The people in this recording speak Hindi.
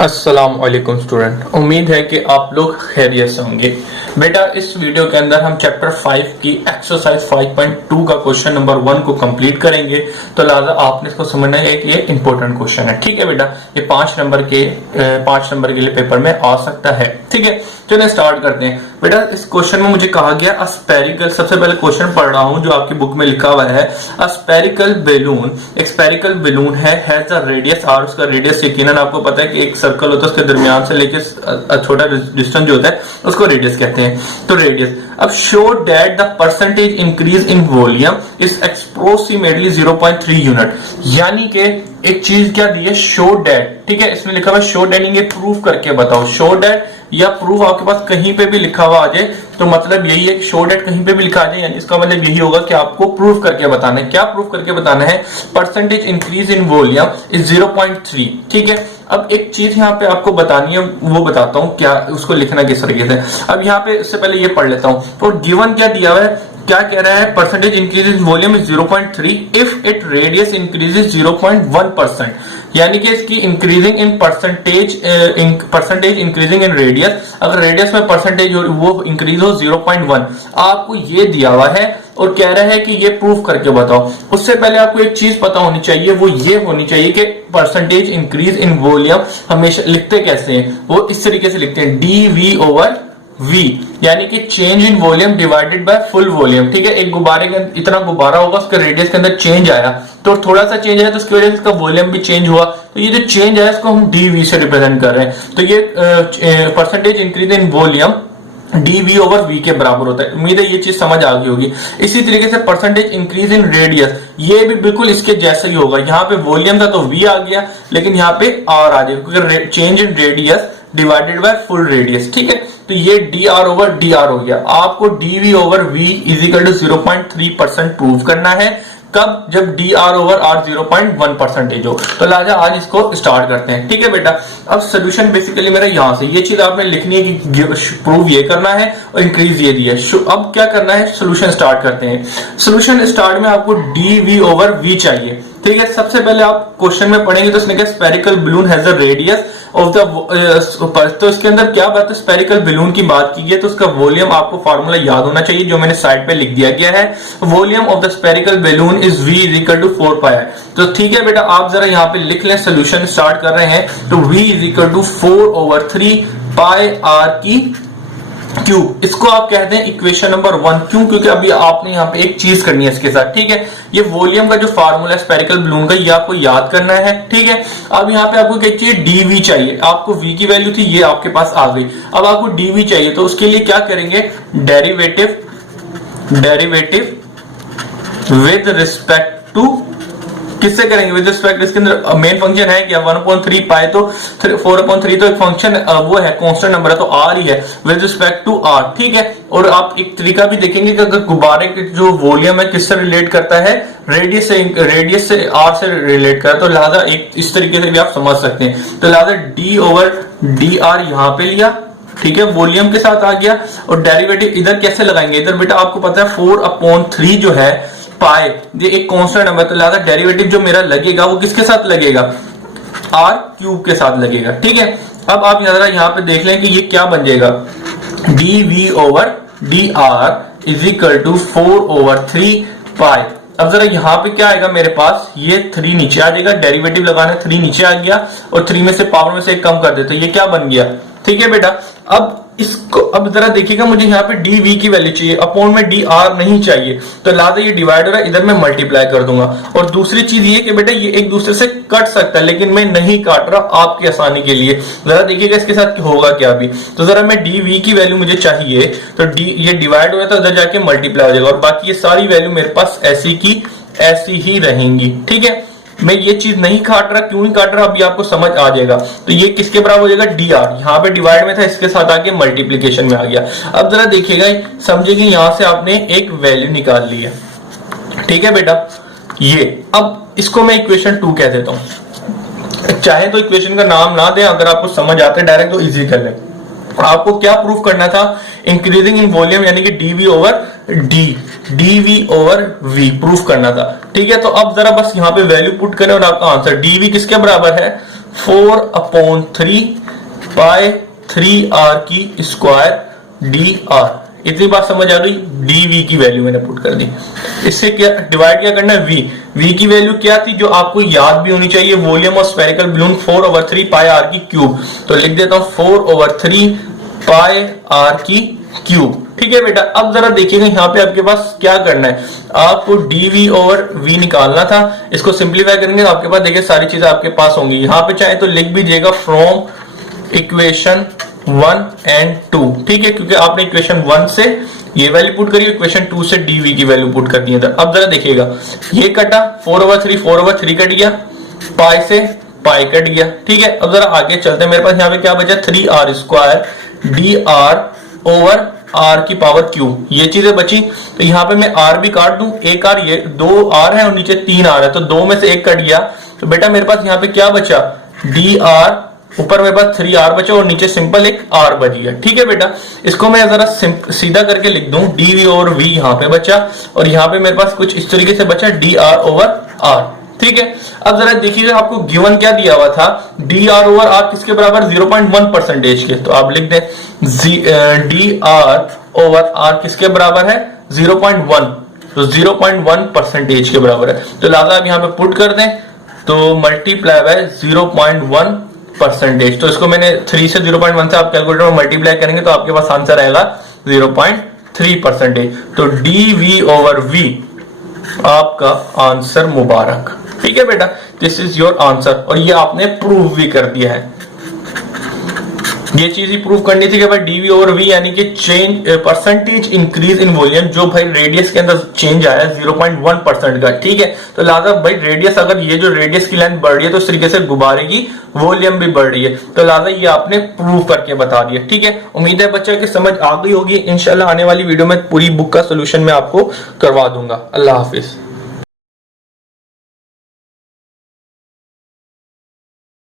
अस्सलाम वालेकुम स्टूडेंट, उम्मीद है कि आप लोग खैरियत से होंगे। बेटा इस वीडियो के अंदर हम चैप्टर 5 की एक्सरसाइज 5.2 का क्वेश्चन नंबर 1 को कंप्लीट करेंगे। तो लिहाजा आपने इसको समझना है कि ये इंपॉर्टेंट क्वेश्चन है। ठीक है बेटा, ये 5 नंबर के लिए पेपर में आ सकता है। ठीक है, चलिए स्टार्ट करते हैं। बेटा इस क्वेश्चन में मुझे कहा गया अस्पेरिकल, सबसे पहले क्वेश्चन पढ़ रहा हूं जो आपकी बुक में लिखा हुआ है। अस्पेरिकल बैलून, एक स्पेरिकल बैलून है, हैज अ रेडियस आर, उसका रेडियस यकीनन आपको पता है कि एक सर्कल होता है, उसके दरमियान से लेके छोटा डिस्टेंस जो होता है उसको रेडियस कहते हैं। तो रेडियस, अब show that the percentage increase in volume is approximately 0.3 unit, यानी कि एक चीज क्या दी है, शो दैट। ठीक है, इसमें लिखा हुआ शो दैट, ये प्रूफ करके बताओ। शो दैट या प्रूफ आपके पास कहीं पे भी लिखा हुआ आ जाए तो मतलब यही है कि शो दैट कहीं पे भी लिखा आ जाए, यानी इसका मतलब यही होगा कि आपको प्रूफ करके बताना है। क्या प्रूफ करके बताना है? Percentage increase in volume is 0.3। ठीक है, अब एक चीज यहाँ पे आपको बतानी है, वो बताता हूँ क्या उसको लिखना किस तरीके से। अब यहाँ पे इससे पहले ये पढ़ लेता हूँ। तो गिवन क्या दिया हुआ है, क्या कह रहा है, percentage increase in volume is 0.3 if it radius increases 0.1%, यानी कि इसकी increasing in percentage increasing in radius, अगर रेडियस में परसेंटेज वो इंक्रीज हो 0.1, आपको ये दिया हुआ है और कह रहा है कि ये प्रूफ करके बताओ। उससे पहले आपको एक चीज पता होनी चाहिए, वो ये होनी चाहिए कि परसेंटेज इंक्रीज इन वॉल्यूम हमेशा लिखते कैसे हैं, वो इस तरीके से लिखते हैं dV ओवर V, यानी कि change in volume divided by full volume. ठीक है, एक गुब्बारे के इतना गुब्बारा होगा, उसके रेडियस के अंदर चेंज आया, तो थोड़ा सा चेंज आया तो उसकी वजह से इसका वॉल्यूम भी चेंज हुआ, तो ये जो चेंज आया इसको हम dV से रिप्रेजेंट कर रहे हैं। तो ये percentage increase in volume dV over V के बराबर होता है। उम्मीद है ये चीज समझ आ गई होगी। इसी तरीके से परसेंटेज इंक्रीज इन रेडियस, ये भी बिल्कुल इसके जैसा ही होगा। यहाँ पे वॉल्यूम था तो V आ गया, लेकिन यहाँ पे R आ जाएगा क्योंकि change in radius divided by full radius. ठीक है, तो ये dr ओवर dr हो गया। आपको dV over V is equal to 0.3% prove करना है। कब? जब dr ओवर r 0.1% हो। तो लिहाजा आज इसको स्टार्ट करते हैं। ठीक है बेटा, अब सोल्यूशन बेसिकली मेरा यहां से, ये चीज आपने लिखनी है कि प्रूव ये करना है और इंक्रीज ये दिया है। अब क्या करना है, सोल्यूशन स्टार्ट करते हैं। सोल्यूशन स्टार्ट में आपको dV ओवर V चाहिए। ठीक है, सबसे पहले आप क्वेश्चन में पढ़ेंगे तो इसने कहा spherical balloon has a radius of the, तो इसके अंदर क्या बात है, स्पेरिकल बलून की बात की है, तो उसका वॉल्यूम आपको फार्मूला याद होना चाहिए जो मैंने साइड पे लिख दिया गया है। Volume of the spherical balloon is V is equal to 4 pi. तो ठीक है बेटा, आप जरा यहाँ पे लिख लें, सोल्यूशन स्टार्ट कर रहे हैं तो V is equal to 4 over 3 pi R की क्यूब। इसको आप कहते हैं इक्वेशन नंबर 1। क्यों? क्योंकि अभी आपने यहाँ पे एक चीज करनी है इसके साथ। ठीक है, ये वॉल्यूम का जो फार्मूला है स्पेरिकल बलून का, ये आपको याद करना है। ठीक है, अब यहाँ पे आपको क्या चाहिए, dV चाहिए। आपको V की वैल्यू थी, ये आपके पास आ गई। अब आपको dV चाहिए, तो उसके लिए क्या करेंगे, डेरिवेटिव विद रिस्पेक्ट टू, किससे करेंगे, विद रिस्पेक्ट, इसके अंदर मेन फंक्शन है क्या, 1/3 पाई, तो 4/3 तो एक फंक्शन वो है, कांस्टेंट नंबर है तो r ही है, विद रिस्पेक्ट टू r। ठीक है, और आप एक तरीका भी देखेंगे कि अगर गुब्बारे के जो वॉल्यूम है किससे रिलेट करता है, रेडियस से r से रिलेट करता है, तो लिहाजा एक इस तरीके से भी आप समझ सकते हैं। तो लिहाजा d ओवर dr यहाँ पे लिया, ठीक है, वॉल्यूम के साथ आ गया, और डेरिवेटिव इधर कैसे लगाएंगे, इधर बेटा आपको पता है 4/3 जो है पाई, ये एक कांस्टेंट नंबर, तो लिहाजा डेरिवेटिव जो मेरा लगेगा वो किसके साथ लगेगा, r क्यूब के साथ लगेगा। ठीक है, अब आप जरा यहाँ पे देख लें कि ये क्या बन जाएगा, dV over dr is equal to 4 over 3 pi. अब जरा यहाँ पे क्या आएगा मेरे पास, ये 3 नीचे आ जाएगा, डेरिवेटिव लगाना, 3 नीचे आ गया और 3 में से पावर में से एक कम कर दे, तो ये क्या बन गया। ठीक है बेटा, अब इसको अब जरा देखिएगा, मुझे यहाँ पे dV की वैल्यू चाहिए, अपॉन में dr नहीं चाहिए, तो लिहाजा ये डिवाइड हो रहा है, इधर मैं मल्टीप्लाई कर दूंगा। और दूसरी चीज ये कि बेटा ये एक दूसरे से कट सकता है, लेकिन मैं नहीं काट रहा आपकी आसानी के लिए। जरा देखिएगा इसके साथ होगा क्या अभी, तो जरा मैं dV की वैल्यू मुझे चाहिए, तो ये डिवाइड हो रहा है तो उधर जाके मल्टीप्लाई हो जाएगा, और बाकी ये सारी वैल्यू मेरे पास ऐसी की ऐसी ही रहेंगी। ठीक है, मैं ये चीज नहीं काट रहा, क्यों नहीं काट रहा अभी आपको समझ आ जाएगा। तो ये किसके बराबर हो जाएगा, dr, यहाँ पे डिवाइड में था, इसके साथ आके मल्टीप्लीकेशन में आ गया। अब जरा देखिएगा, समझिए यहां से आपने एक वैल्यू निकाल ली है। ठीक है बेटा, ये अब इसको मैं इक्वेशन 2 कह देता हूं। चाहे तो इक्वेशन का नाम ना दें, अगर आपको समझ आता है डायरेक्ट तो इजी कर लें। आपको क्या प्रूफ करना था, इंक्रीजिंग इन वॉल्यूम यानी कि dV over dV over V proof करना था। ठीक है, तो अब जरा बस यहाँ पे वैल्यू पुट करें और आपका आंसर dV किसके बराबर है, 4/3 पाई 3r की स्क्वायर dr। इतनी बात समझ आ गई। dv की वैल्यू मैंने पुट कर दी। इससे क्या डिवाइड क्या करना है, v की वैल्यू क्या थी जो आपको याद भी होनी चाहिए, volume of spherical balloon 4/3 pi r की क्यूब। तो लिख देता हूं 4/3 पाई r की क्यूब। ठीक है बेटा, अब जरा देखिएगा यहाँ पे आपके पास क्या करना है, आपको dv ओवर v निकालना था। इसको सिंप्लीफाई करेंगे तो आपके पास देखिए सारी चीजें आपके पास होंगी। यहाँ पे चाहे तो लिख भी दीजिएगा फ्रॉम इक्वेशन 1 एंड 2। ठीक है, क्योंकि आपने इक्वेशन 1 से ये वैल्यू पुट करी, इक्वेशन 2 से dv की वैल्यू पुट कर दी है। अब जरा देखिएगा, ये कटा 4/3 कट गया, पाई से पाई कट गया। ठीक है, अब जरा आगे चलते हैं। मेरे पास यहाँ पे क्या बचा, 3r square dr over r की पावर क्यूब, ये चीजें बची। तो यहाँ पे मैं r भी काट दूं, एक r, ये 2r है और नीचे 3r है, तो 2 में से 1 कट गया। तो बेटा मेरे पास यहाँ पे क्या बचा, dr, ऊपर मेरे पास 3r बचा और नीचे सिंपल एक r बच गया। ठीक है बेटा, इसको मैं जरा सीधा करके लिख दूं, dv ओवर v यहाँ पे बचा और यहाँ पे मेरे पास कुछ इस तरीके से बचा dr ओवर r। ठीक है, अब जरा देखिए आपको गिवन क्या दिया हुआ था, dr ओवर r किसके बराबर, 0.1% के। तो आप लिख दें dr ओवर r किसके बराबर है, 0.1, तो 0.1% के बराबर है। तो लिहाजा आप यहाँ पे पुट कर दें, तो मल्टीप्लाई बाय 0.1%। तो इसको मैंने 3 से 0.1 से आप कैलकुलेटर में मल्टीप्लाई करेंगे तो आपके पास आंसर आएगा 0.3%। तो dv ओवर v आपका आंसर मुबारक। ठीक है बेटा, दिस इज योर आंसर, और ये आपने प्रूव भी कर दिया है। ये चीज ही प्रूव करनी थी कि भाई dv ओवर v यानी कि change percentage increase in volume, जो भाई रेडियस के अंदर चेंज आया 0.1% का। ठीक है, तो लिहाजा भाई रेडियस, अगर ये जो रेडियस की लेंथ बढ़ रही है तो इस तरीके से गुब्बारे की वॉल्यूम भी बढ़ रही है। तो लिहाजा ये आपने प्रूव करके बता दिया। ठीक है, उम्मीद है बच्चा की समझ आ गई होगी। इंशाल्लाह आने वाली वीडियो में पूरी बुक का सोल्यूशन मैं आपको करवा दूंगा। अल्लाह हाफिज।